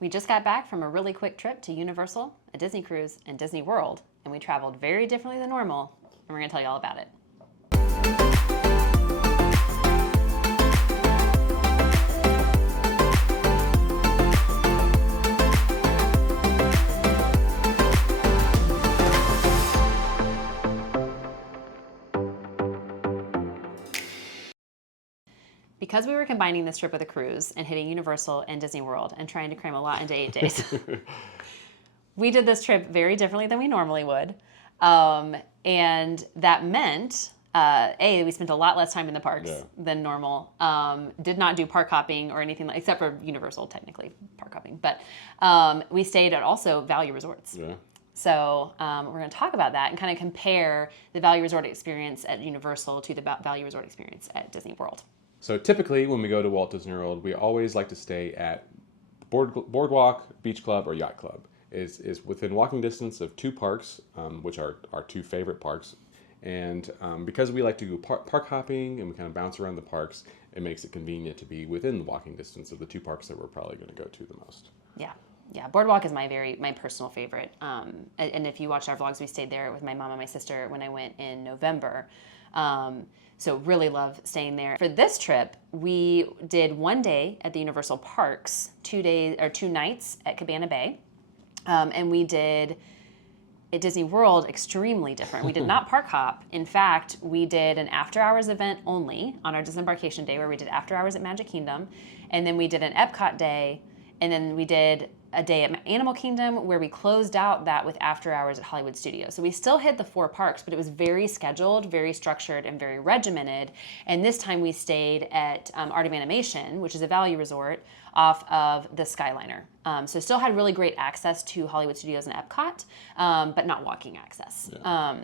We just got back from a really quick trip to Universal, a Disney cruise, and Disney World, and we traveled very differently than normal, and we're going to tell you all about it. Because we were combining this trip with a cruise and hitting Universal and Disney World and trying to cram a lot into 8 days, we did this trip very differently than we normally would. And that meant, we spent a lot less time in the parks than normal. Did not do park hopping or anything, except for Universal, technically, park hopping. But we stayed at also value resorts. Yeah. So we're going to talk about that and kind of compare the value resort experience at Universal to the value resort experience at Disney World. So typically when we go to Walt Disney World, we always like to stay at Boardwalk, Beach Club, or Yacht Club. Is within walking distance of two parks, which are our two favorite parks. And because we like to go park hopping and we kind of bounce around the parks, it makes it convenient to be within the walking distance of the two parks that we're probably going to go to the most. Yeah, Boardwalk is my personal favorite. And if you watched our vlogs, we stayed there with my mom and my sister when I went in November. So really love staying there. For this trip, we did 1 day at the Universal Parks, 2 nights at Cabana Bay. And we did at Disney World extremely different. We did not park hop. In fact, we did an after hours event only on our disembarkation day where we did after hours at Magic Kingdom. And then we did an Epcot day. And then we did a day at Animal Kingdom where we closed out that with after hours at Hollywood Studios. So we still hit the 4 parks, but it was very scheduled, very structured, and very regimented. And this time we stayed at Art of Animation, which is a value resort, off of the Skyliner. So still had really great access to Hollywood Studios and Epcot, but not walking access. Yeah.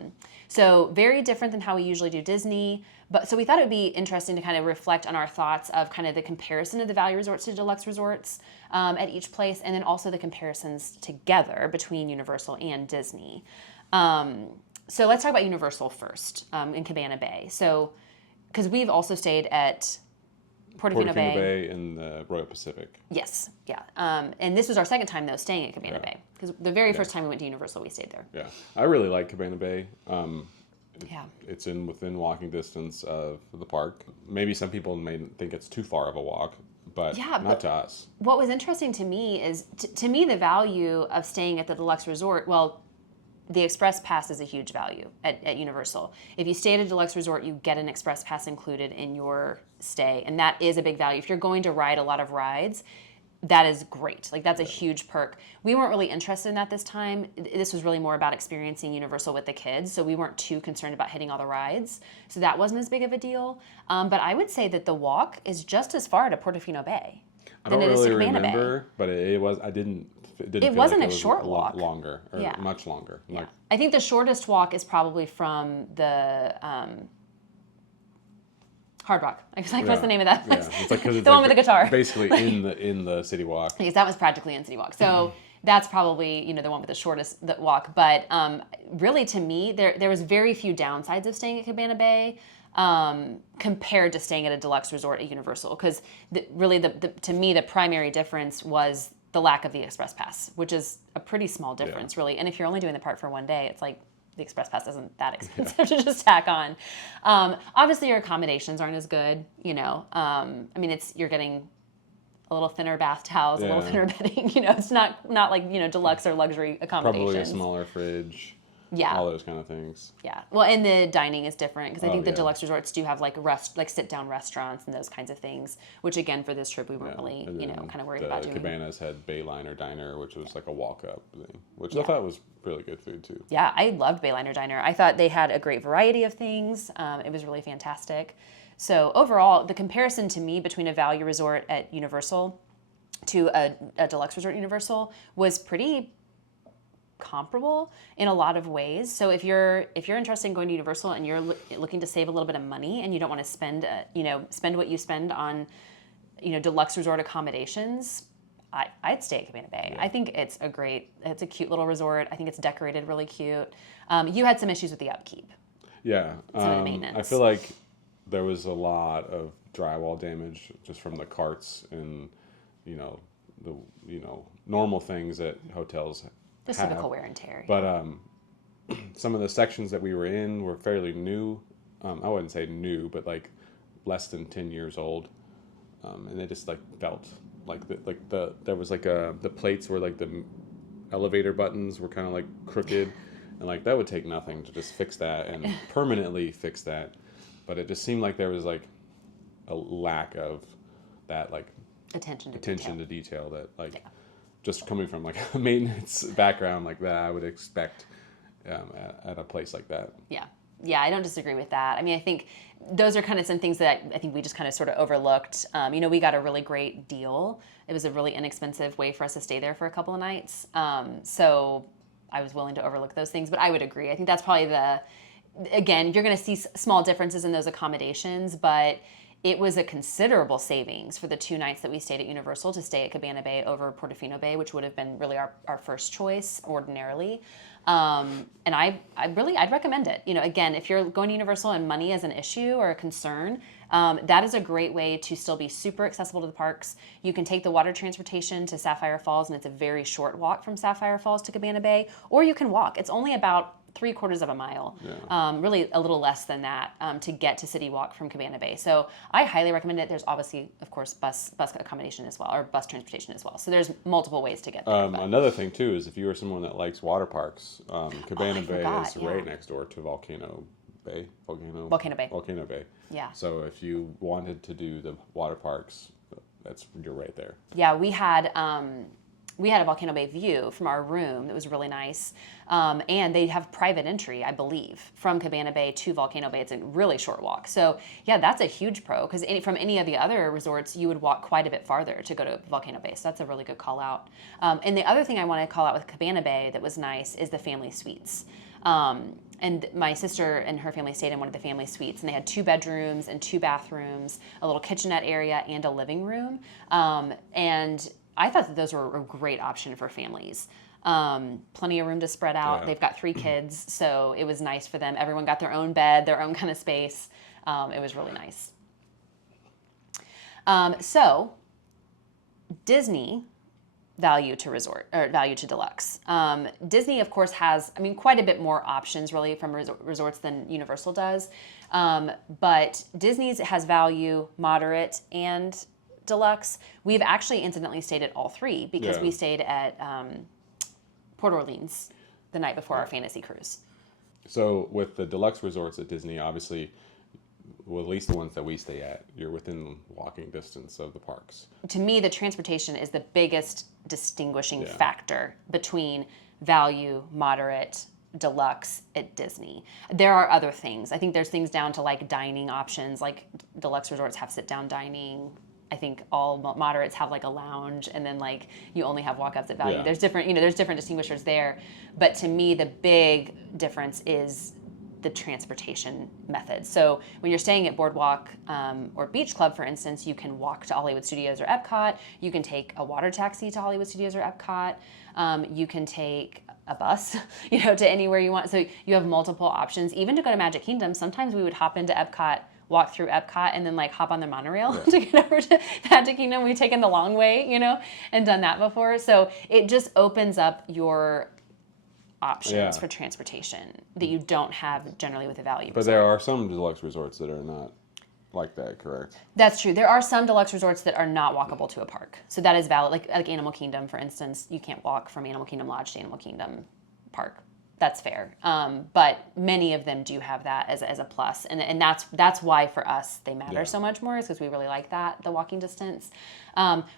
So very different than how we usually do Disney. But so we thought it would be interesting to kind of reflect on our thoughts of kind of the comparison of the value resorts to deluxe resorts at each place, and then also the comparisons together between Universal and Disney. So let's talk about Universal first in Cabana Bay. So, because we've also stayed at Portofino Bay in the Royal Pacific. Yes, yeah. And this was our second time, though, staying at Cabana Bay. Because the very first time we went to Universal, we stayed there. Yeah, I really like Cabana Bay. It's within walking distance of the park. Maybe some people may think it's too far of a walk, but not to us. What was interesting to me is, to me, the value of staying at the deluxe resort, well, the Express Pass is a huge value at Universal. If you stay at a deluxe resort, you get an Express Pass included in your stay, and that is a big value. If you're going to ride a lot of rides, that is great. That's a huge perk. We weren't really interested in that this time. This was really more about experiencing Universal with the kids, so we weren't too concerned about hitting all the rides. So that wasn't as big of a deal. But I would say that the walk is just as far to Portofino Bay than it is to Cabana Bay. I don't really remember, but it was. It wasn't a short walk. Longer, much longer. Yeah. I think the shortest walk is probably from the Hard Rock. What's the name of that place? Yeah. It's the one with the guitar. Basically in the City Walk. Because that was practically in City Walk. So that's probably the one with the shortest walk. But really, to me, there was very few downsides of staying at Cabana Bay compared to staying at a deluxe resort at Universal. Because to me, the primary difference was the lack of the Express Pass, which is a pretty small difference, really. And if you're only doing the park for 1 day, it's like the Express Pass isn't that expensive to just tack on. Obviously, your accommodations aren't as good. You're getting a little thinner bath towels, a little thinner bedding. It's not like deluxe or luxury accommodations. Probably a smaller fridge. Yeah. All those kind of things. Yeah. Well, and the dining is different because I think the deluxe resorts do have sit-down restaurants and those kinds of things, which again, for this trip, we weren't really, kind of worried about doing. The Cabanas had Bayliner Diner, which was like a walk-up thing, which I thought was really good food too. Yeah, I loved Bayliner Diner. I thought they had a great variety of things. It was really fantastic. So overall, the comparison to me between a value resort at Universal to a deluxe resort at Universal was pretty comparable in a lot of ways. So if you're interested in going to Universal and you're looking to save a little bit of money and you don't want to spend what you spend on deluxe resort accommodations, I'd stay at Cabana Bay. Yeah. I think it's a cute little resort. I think it's decorated really cute. You had some issues with the upkeep. Yeah. Some of the maintenance. I feel like there was a lot of drywall damage just from the carts and the normal things that hotels The have. typical wear and tear. But some of the sections that we were in were fairly new. I wouldn't say new, but like less than 10 years old, and they just like felt like there was like the plates were like the elevator buttons were kind of like crooked, and like that would take nothing to just fix that and permanently fix that, but it just seemed like there was like a lack of that like attention to detail that like just coming from like a maintenance background like that I would expect at a place like that. Yeah, I don't disagree with that. I mean, I think those are kind of some things that I think we just kind of sort of overlooked. We got a really great deal. It was a really inexpensive way for us to stay there for a couple of nights. So I was willing to overlook those things, but I would agree. I think that's probably again, you're going to see small differences in those accommodations, but it was a considerable savings for the 2 nights that we stayed at Universal to stay at Cabana Bay over Portofino Bay, which would have been really our first choice ordinarily. And I'd recommend it. Again, if you're going to Universal and money is an issue or a concern, that is a great way to still be super accessible to the parks. You can take the water transportation to Sapphire Falls, and it's a very short walk from Sapphire Falls to Cabana Bay, or you can walk. It's only about 3/4 of a mile, really a little less than that, to get to City Walk from Cabana Bay. So I highly recommend it. There's obviously, of course, bus accommodation as well, or bus transportation as well. So there's multiple ways to get there. Another thing too is if you are someone that likes water parks, Cabana Bay is right next door to Volcano Bay. Yeah. So if you wanted to do the water parks, you're right there. Yeah, we had a Volcano Bay view from our room that was really nice. And they have private entry, I believe, from Cabana Bay to Volcano Bay. It's a really short walk. So yeah, that's a huge pro, because from any of the other resorts, you would walk quite a bit farther to go to Volcano Bay. So that's a really good call out. And the other thing I want to call out with Cabana Bay that was nice is the family suites. And my sister and her family stayed in one of the family suites, and they had 2 bedrooms and 2 bathrooms, a little kitchenette area, and a living room. And I thought that those were a great option for families. Plenty of room to spread out. They've got 3 kids, so it was nice for them. Everyone got their own bed, their own kind of space. It was really nice. So Disney value to resort, or value to deluxe. Disney, of course, has, quite a bit more options really from resorts than Universal does. But Disney's has value, moderate, and deluxe. We've actually incidentally stayed at all 3 because we stayed at Port Orleans the night before our fantasy cruise. So with the deluxe resorts at Disney, obviously, well, at least the ones that we stay at, you're within walking distance of the parks. To me, the transportation is the biggest distinguishing factor between value, moderate, deluxe at Disney. There are other things. I think there's things down to like dining options, like deluxe resorts have sit-down dining. I think all moderates have like a lounge, and then like you only have walk-ups at value. There's different, there's different distinguishers there. But to me, the big difference is the transportation method. So when you're staying at Boardwalk or Beach Club, for instance, you can walk to Hollywood Studios or Epcot. You can take a water taxi to Hollywood Studios or Epcot. You can take a bus, to anywhere you want. So you have multiple options. Even to go to Magic Kingdom, sometimes we would hop into Epcot, walk through Epcot, and then like hop on the monorail to get over to Magic Kingdom. We've taken the long way, and done that before. So it just opens up your options for transportation that you don't have generally with a value But there are some deluxe resorts that are not like that, correct? That's true. There are some deluxe resorts that are not walkable to a park. So that is valid. Like Animal Kingdom, for instance, you can't walk from Animal Kingdom Lodge to Animal Kingdom Park. That's fair. But many of them do have that as a plus. And that's why for us they matter so much more, is because we really like that, the walking distance.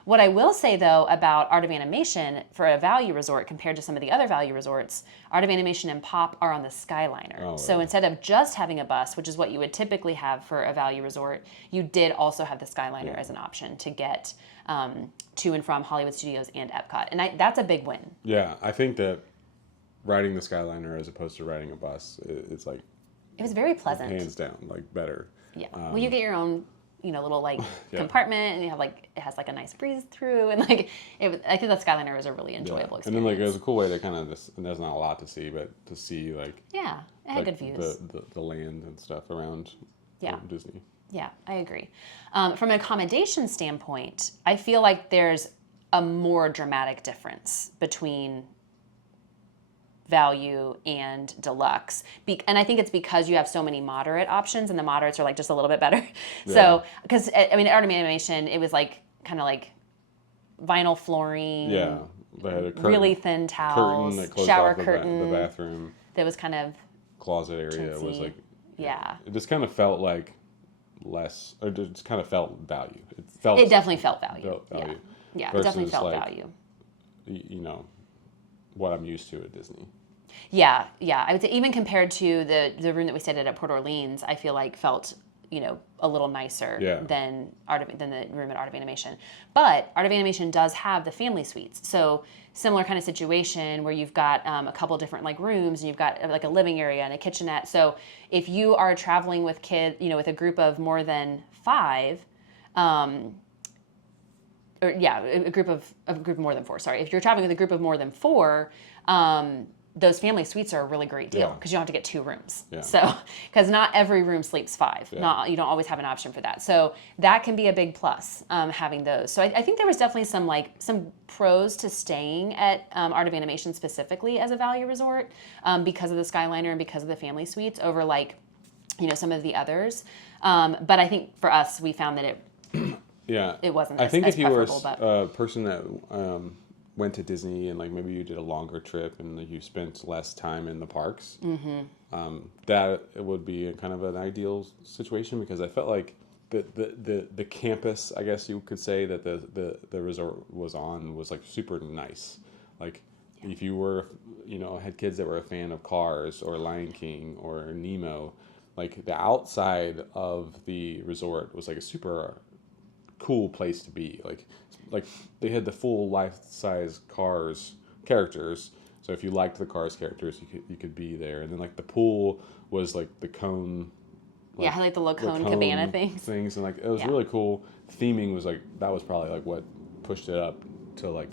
What I will say, though, about Art of Animation for a value resort compared to some of the other value resorts, Art of Animation and Pop are on the Skyliner. So instead of just having a bus, which is what you would typically have for a value resort, you did also have the Skyliner as an option to get to and from Hollywood Studios and Epcot. And that's a big win. Yeah, I think that riding the Skyliner as opposed to riding a bus, it's like... It was very pleasant. Hands down, like better. Yeah. Well, you get your own, little like compartment, and you have like, it has like a nice breeze through, and like, I think the Skyliner was a really enjoyable experience. And then like, it was a cool way to kind of just, and there's not a lot to see, but to see like... Yeah, it had good views. The land and stuff around Disney. Yeah, I agree. From an accommodation standpoint, I feel like there's a more dramatic difference between value and deluxe. And I think it's because you have so many moderate options, and the moderates are like just a little bit better. Yeah. So, because I mean, at Art of Animation, it was like kind of like vinyl flooring, Yeah. They had a curtain, really thin towels, that closed shower off curtain, the bathroom. that was kind of Closet area was chintzy. like, Yeah. It just kind of felt like less, or just kind of felt value. It definitely felt value. Value. Yeah, it definitely versus, felt like, value. You know, what I'm used to at Disney. Yeah. I would say even compared to the room that we stayed at Port Orleans, I feel like felt, a little nicer than the room at Art of Animation. But Art of Animation does have the family suites. So similar kind of situation where you've got a couple different like rooms, and you've got like a living area and a kitchenette. So if you are traveling with with a group of more than 5, a group of more than 4. Sorry, if you're traveling with a group of more than 4, those family suites are a really great deal because you don't have to get 2 rooms. Yeah. So, because not every room sleeps 5. Yeah. You don't always have an option for that. So that can be a big plus, having those. So I think there was definitely some pros to staying at Art of Animation specifically as a value resort, because of the Skyliner and because of the family suites over some of the others. But I think for us, we found that it wasn't. I think as if you were preferable, a person that went to Disney and like maybe you did a longer trip and you spent less time in the parks, that it would be a kind of an ideal situation, because I felt like the campus, I guess you could say, that the resort was on was like super nice. Like if you were had kids that were a fan of Cars or Lion King or Nemo, like the outside of the resort was like a super cool place to be. Like they had the full life-size Cars characters, so if you liked the Cars characters, you could be there. And then like the pool was like the cone, I like the little cone cabana things, and like it was really cool. Theming was like, that was probably like what pushed it up to like,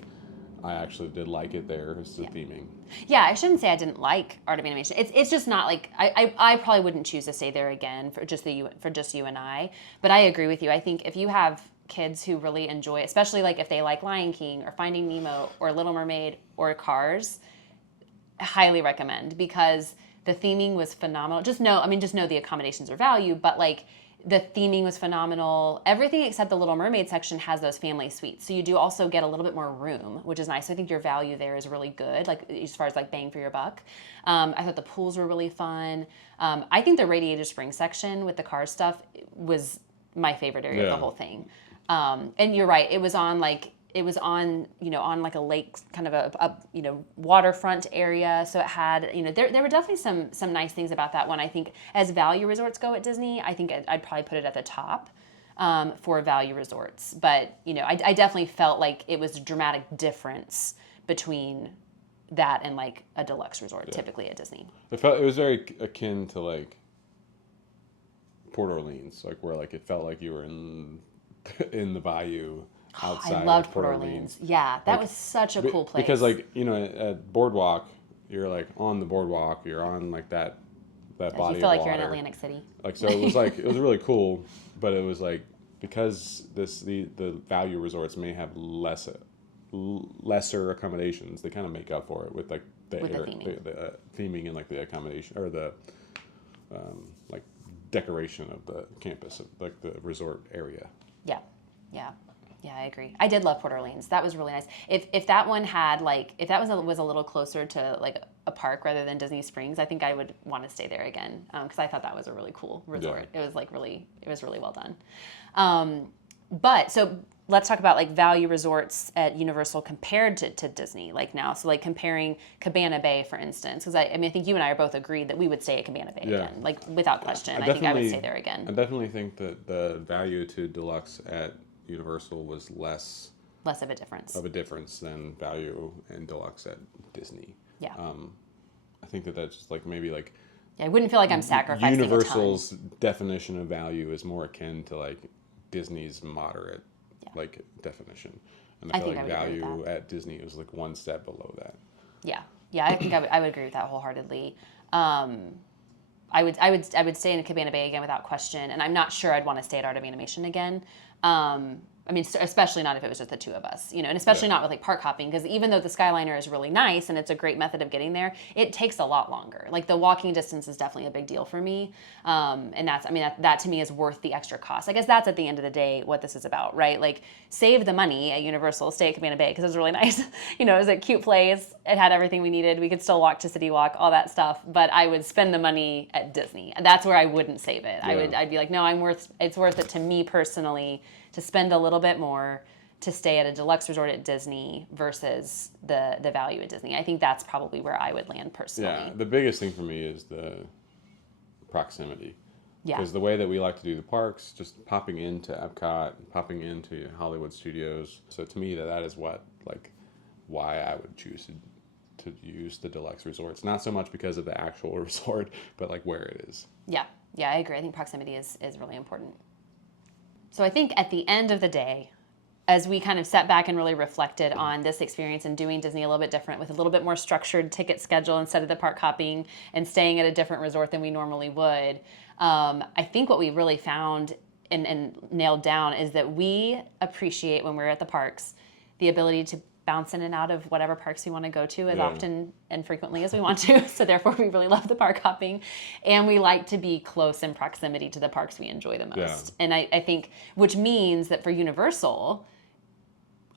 I actually did like it there, is the theming. Yeah, I shouldn't say I didn't like Art of Animation. It's just not like I probably wouldn't choose to stay there again for just you and I. But I agree with you. I think if you have kids who really enjoy, especially like if they like Lion King or Finding Nemo or Little Mermaid or Cars, I highly recommend, because the theming was phenomenal. Just know the accommodations are value, but like the theming was phenomenal. Everything except the Little Mermaid section has those family suites. So you do also get a little bit more room, which is nice. I think your value there is really good, like as far as like bang for your buck. I thought the pools were really fun. I think the Radiator Springs section with the Cars stuff was my favorite area of the whole thing. And you're right, it was on like a lake, kind of a waterfront area. So it had, there were definitely some nice things about that one. I think as value resorts go at Disney, I think I'd probably put it at the top for value resorts. But, I definitely felt like it was a dramatic difference between that and like a deluxe resort, typically at Disney. It was very akin to like Port Orleans, like where like it felt like you were in the bayou outside. I loved of Port Orleans. Yeah, that was such a cool place. Because like at Boardwalk, you're like on the boardwalk, you're on like that body of water. You feel like you're in Atlantic City. Like, so it was like, it was really cool, but it was like, because the value resorts may have lesser accommodations, they kind of make up for it with like the theming and like the accommodation, or the like decoration of the campus, like the resort area. Yeah, I agree. I did love Port Orleans. That was really nice. If that one had if that was a little closer to like a park rather than Disney Springs, I think I would want to stay there again, because I thought that was a really cool resort. Yeah. It was really well done. But so let's talk about like value resorts at Universal compared to Disney like now. So like comparing Cabana Bay, for instance, because I think you and I are both agreed that we would stay at Cabana Bay again, like without question. I think I would stay there again. I definitely think that the value to deluxe at Universal was less of a difference than value and deluxe at Disney. Yeah. I think that's just like maybe like, I wouldn't feel like I'm sacrificing Universal's definition of value is more akin to like Disney's moderate like definition, and I feel like value at Disney was like one step below that. Yeah, I think I would agree with that wholeheartedly. I would stay in Cabana Bay again without question, and I'm not sure I'd want to stay at Art of Animation again. I mean, especially not if it was just the two of us, you know, and especially not with like park hopping, because even though the Skyliner is really nice and it's a great method of getting there, it takes a lot longer. Like the walking distance is definitely a big deal for me. And that's, I mean, that to me is worth the extra cost. I guess that's at the end of the day what this is about, right? Like save the money at Universal, stay at Cabana Bay because it was really nice. You know, it was a cute place. It had everything we needed. We could still walk to City Walk, all that stuff. But I would spend the money at Disney. That's where I wouldn't save it. Yeah. I'd be like, no, it's worth it to me personally to spend a little bit more to stay at a deluxe resort at Disney versus the value at Disney. I think that's probably where I would land personally. Yeah, the biggest thing for me is the proximity. Yeah. Because the way that we like to do the parks, just popping into Epcot, popping into Hollywood Studios. So to me, that is what, like, why I would choose to use the deluxe resorts. Not so much because of the actual resort, but like where it is. Yeah, I agree. I think proximity is really important. So I think at the end of the day, as we kind of sat back and really reflected on this experience and doing Disney a little bit different with a little bit more structured ticket schedule instead of the park hopping and staying at a different resort than we normally would, I think what we really found and nailed down is that we appreciate when we're at the parks the ability to bounce in and out of whatever parks we want to go to as often and frequently as we want to. So therefore, we really love the park hopping. And we like to be close in proximity to the parks we enjoy the most. Yeah. And I think, which means that for Universal,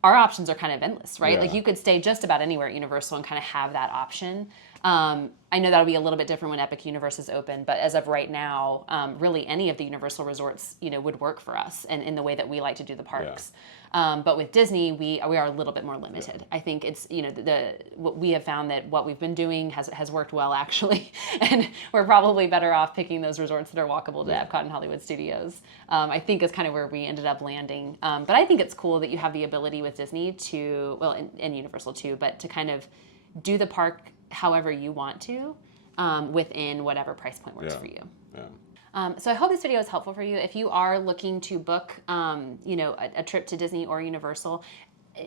our options are kind of endless, right? Yeah. Like you could stay just about anywhere at Universal and kind of have that option. I know that'll be a little bit different when Epic Universe is open, but as of right now, really any of the Universal resorts, you know, would work for us and in the way that we like to do the parks. Yeah. But with Disney, we are a little bit more limited. Yeah. I think it's, you know, what we have found that what we've been doing has worked well actually, and we're probably better off picking those resorts that are walkable to Epcot and Hollywood Studios. I think is kind of where we ended up landing. But I think it's cool that you have the ability with Disney to, well, and Universal too, but to kind of do the park however you want to within whatever price point works for you. Yeah. So I hope this video is helpful for you. If you are looking to book, you know, a trip to Disney or Universal.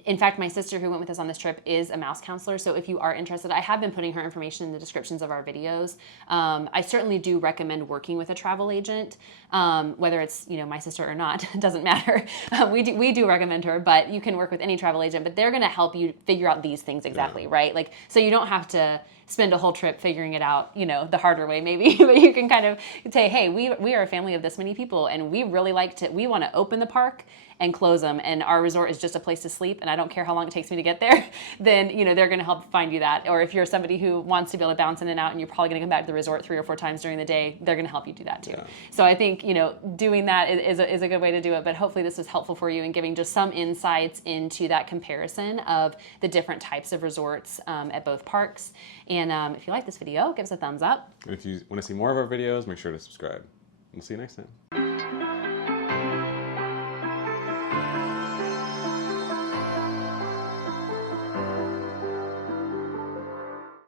In fact, my sister who went with us on this trip is a mouse counselor. So if you are interested, I have been putting her information in the descriptions of our videos. I certainly do recommend working with a travel agent, whether it's, you know, my sister or not, it doesn't matter. We do recommend her, but you can work with any travel agent, but they're going to help you figure out these things exactly, right? Like, so you don't have to spend a whole trip figuring it out, you know, the harder way maybe, but you can kind of say, hey, we are a family of this many people and we really we want to open the park and close them, and our resort is just a place to sleep and I don't care how long it takes me to get there, then, you know, they're going to help find you that. Or if you're somebody who wants to be able to bounce in and out and you're probably going to come back to the resort 3 or 4 times during the day, they're going to help you do that too. Yeah. So I think, you know, doing that is a good way to do it, but hopefully this was helpful for you in giving just some insights into that comparison of the different types of resorts at both parks. And if you like this video, give us a thumbs up. And if you want to see more of our videos, make sure to subscribe. We'll see you next time.